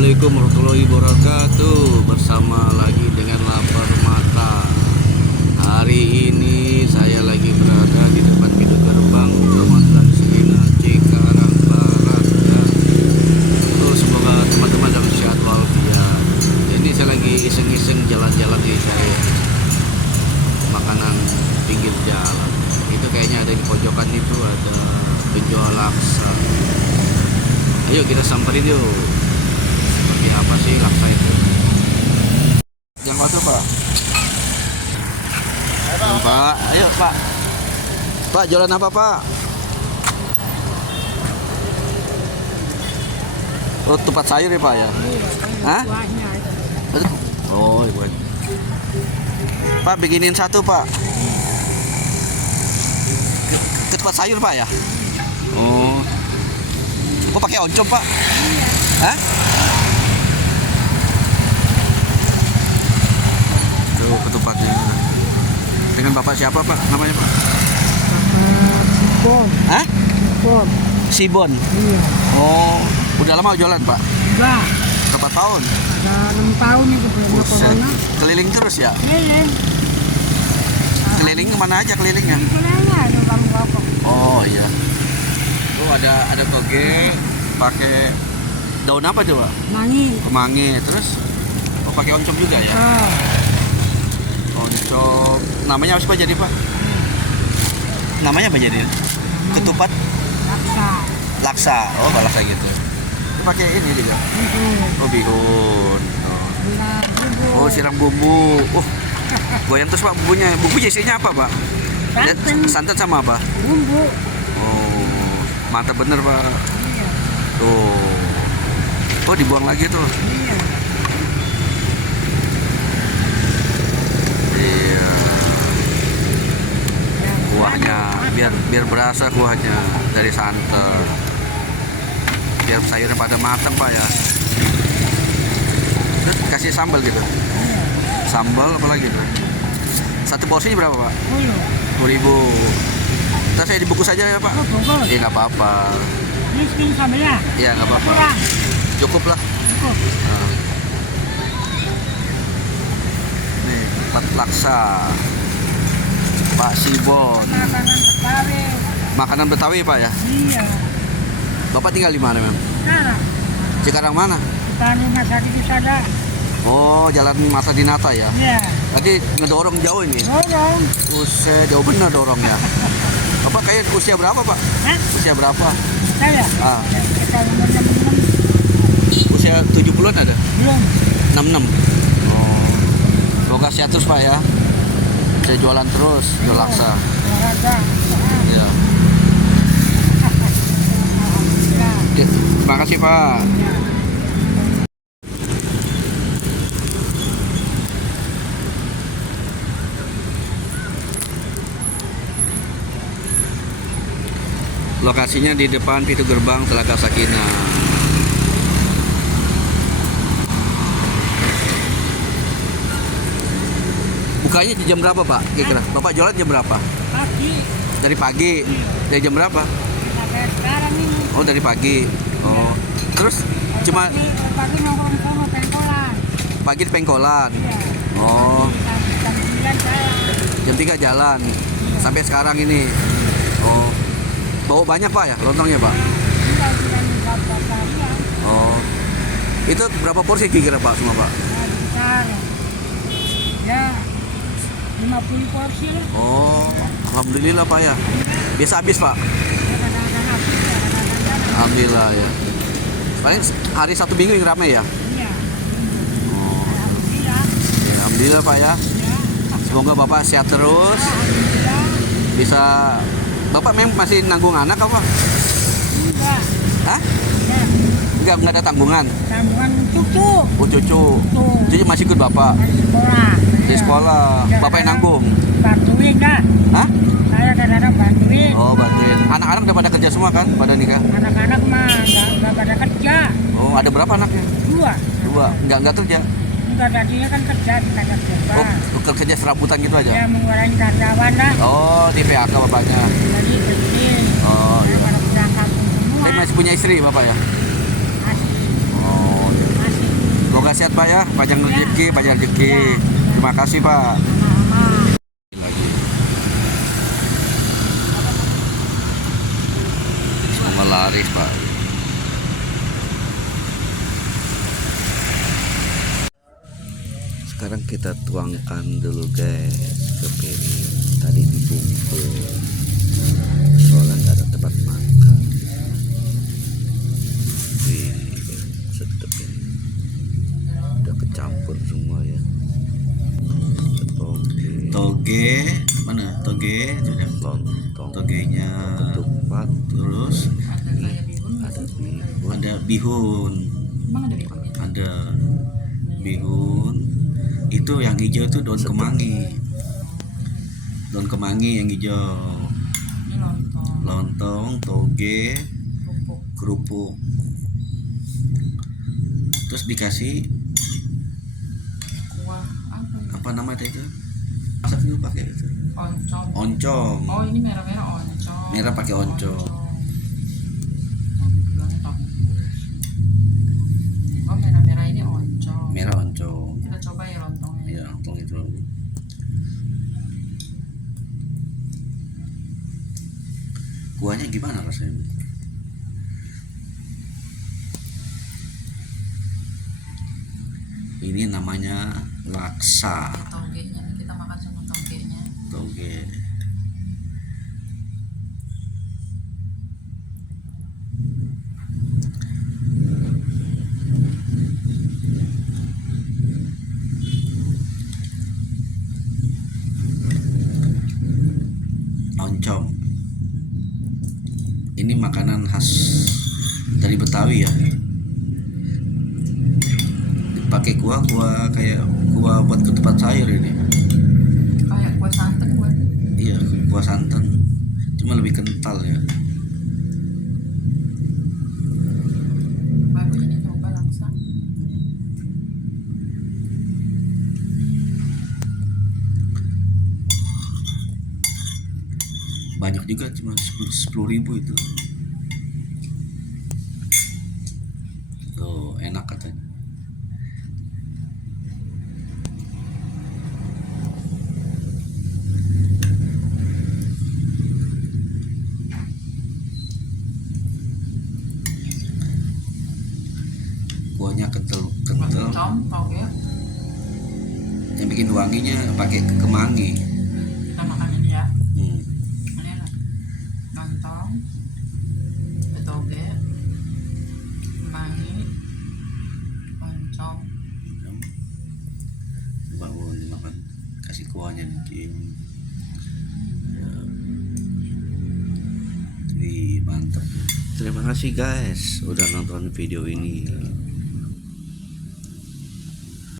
Assalamualaikum warahmatullahi wabarakatuh. Bersama lagi dengan Lapar Mata. Hari ini saya lagi berada di depan pintu gerbang Kecamatan Sina, Cikarang Barat ya. Semoga teman-teman dalam sehat walafiat. Ini saya lagi iseng-iseng jalan-jalan di cari makanan pinggir jalan. Itu kayaknya ada di pojokan itu ada penjual laksa. Ayo kita samperin yuk. Seperti apa sih laksa itu? Yang mana Pak? Pak, ayo Pak. Pak, jualan apa Pak? Oh, tempat sayur ya Pak ya? Hah? Oh, iya. Pak, bikinin satu Pak. Ke tempat sayur Pak ya? Oh. Kok pakai oncom Pak? Hah? Tuh ketupatnya. Dengan Bapak siapa Pak? Namanya Pak? Bapak Sibon. Hah? Sibon. Sibon. Iya. Oh, udah lama jualan Pak? Enggak. Berapa tahun? Udah 6 tahun itu belum Buset. corona. Keliling terus ya? Keliling. Keliling kemana aja kelilingnya? Kelilingnya ada bang bapak. Oh iya. Tuh ada toge pakai daun apa coba? Mangi. Kemangi. Terus oh pakai oncom juga ya? Oh. Oncom. Namanya apa sih Pak jadi Pak? Namanya apa jadi? Ketupat Laksa. laksa. Oh, laksa gitu. Itu pakai ini juga. Itu. Oh, bihun. Oh. Bilang bumbu. Oh, siram bumbu. Goyang terus Pak bumbunya. Bumbunya isinya apa Pak? Santan. Santan sama apa? Bumbu. Oh, mantap bener Pak. Iya. Tuh. Oh, dibuang lagi tuh. Iya. Iya. Ya, Kuahnya matang. biar berasa kuahnya dari santan. Biar sayurnya pada matang Pak ya. Terus kasih sambal gitu. Iya. Sambal apa lagi Pak? Satu porsinya berapa Pak? 10.000. Ntar saya dibungkus aja ya Pak? Oh, bungkus. Iya nggak apa-apa. Miskin sambalnya. Iya nggak apa-apa. Kurang. Cukup lah. Cukup. Nah. Nih tempat laksa Pak Sibon. Makanan Betawi. Makanan Betawi Pak ya? Iya. Bapak tinggal di mana Mem? Nah, Cikarang mana? petani masih di sana. Oh, Jalan Masa Dinata ya? Iya. Tadi ngedorong jauh ini. Dorong. Buset, jauh bener dorongnya. Bapak kayak usia berapa Pak? Hah? Usia berapa? Saya? Ah, Kita umurnya belum. usia 70-an ada? Belum. 66. Oh. Semoga sehat terus Pak ya. Saya jualan terus, jual laksa. Olahraga. Iya. Ya. Ya, terima kasih Pak. Ya. Lokasinya di depan pintu gerbang Telaga Sakinah. Bukanya di jam berapa Pak? Kira-kira Bapak jualan jam berapa? Pagi. Dari pagi. Dari jam berapa? Sampai sekarang ini. Oh, dari pagi. Oh. Terus cuma Pagi nongkrong sama pengkolan. pagi di Pengkolan. Iya. Oh, Jam 9 saya. jam 3 jalan. Sampai sekarang ini. Oh. Bawa banyak Pak ya lontongnya Pak? Enggak bulan berapa ya. Oh. Itu berapa porsi kira-kira Pak semua Pak? Nah, besar. Ya. 50 porsi lah. Oh, alhamdulillah Pak ya. Biasa habis Pak. Kadang-kadang habis ya, kadang-kadang. Alhamdulillah ya. Paling hari Sabtu Minggu yang ramai ya. Iya. Oh, Alhamdulillah. ya, alhamdulillah Pak ya. Ya. Semoga Bapak sehat terus. Alhamdulillah. Bisa. Bapak memang masih nanggung anak apa? Enggak. Hah? Ya. Enggak ada tanggungan. Tanggungan cucu. Oh cucu. Tuh. Cucu masih ikut Bapak Dari sekolah. di sekolah. Bapak yang nanggung. Bantuin dah. Hah? Saya kadang-kadang bantuin. Oh bantuin. Anak-anak udah pada kerja semua kan? Pada nikah? Anak-anak mah nggak pada kerja. Oh ada berapa anaknya? 2. Dua. Enggak kerja. Enggak tadinya kan kerja di Tanjung Oh Jabal. kerja serabutan gitu Ya aja? mengurangi karyawan lah. Oh di PHK bapaknya. Jadi penting. Oh Saya iya. pada pulang kampung semua. Tapi masih punya istri Bapak ya? Masih. Oh. Masih Semoga sehat Pak ya, panjang rezeki, panjang rezeki. Terima kasih Pak. Sama-sama. Lagi. Semua laris Pak. Sekarang kita tuangkan dulu guys ke piring. Tadi dibungkus. Soalnya nggak ada tempat makan. Wih, sedap ini. Udah kecampur semua ya. Toge mana? Toge sudah lontong. Togenya ketupat. Terus ada bihun. Ada bihun. Itu yang hijau itu daun kemangi. Daun kemangi yang hijau. Lontong, toge, kerupuk. Terus dikasih Kuah apa nama itu? Masak dulu pakai itu. oncom. Oncom. Oh, ini merah-merah oncom. Merah pakai oncom. Oh, merah-merah ini oncom. Merah oncom. Kita coba ya lontongnya. Iya, lontong itu. Kuahnya gimana rasanya? Ini namanya laksa. Togenya nih, kita makan sama togenya. Toge. Oncom. Ini makanan khas dari Betawi ya. Pakai kuah kayak kuah buat ketupat sayur ini. Kayak kuah santan buat. Iya, kuah santan. Cuma lebih kental ya. Baru ini coba laksa. Banyak juga, cuma 10.000 itu. Tuh, enak katanya. Kuahnya kental. Oncom, toge. Yang bikin wanginya pakai kemangi. Kita makan ini ya. Hmm. Ini lah. Lontong, toge, kemangi, oncom. Coba dimakan, kasih kuahnya dikit. Wih, mantap. Terima kasih guys udah nonton video ini.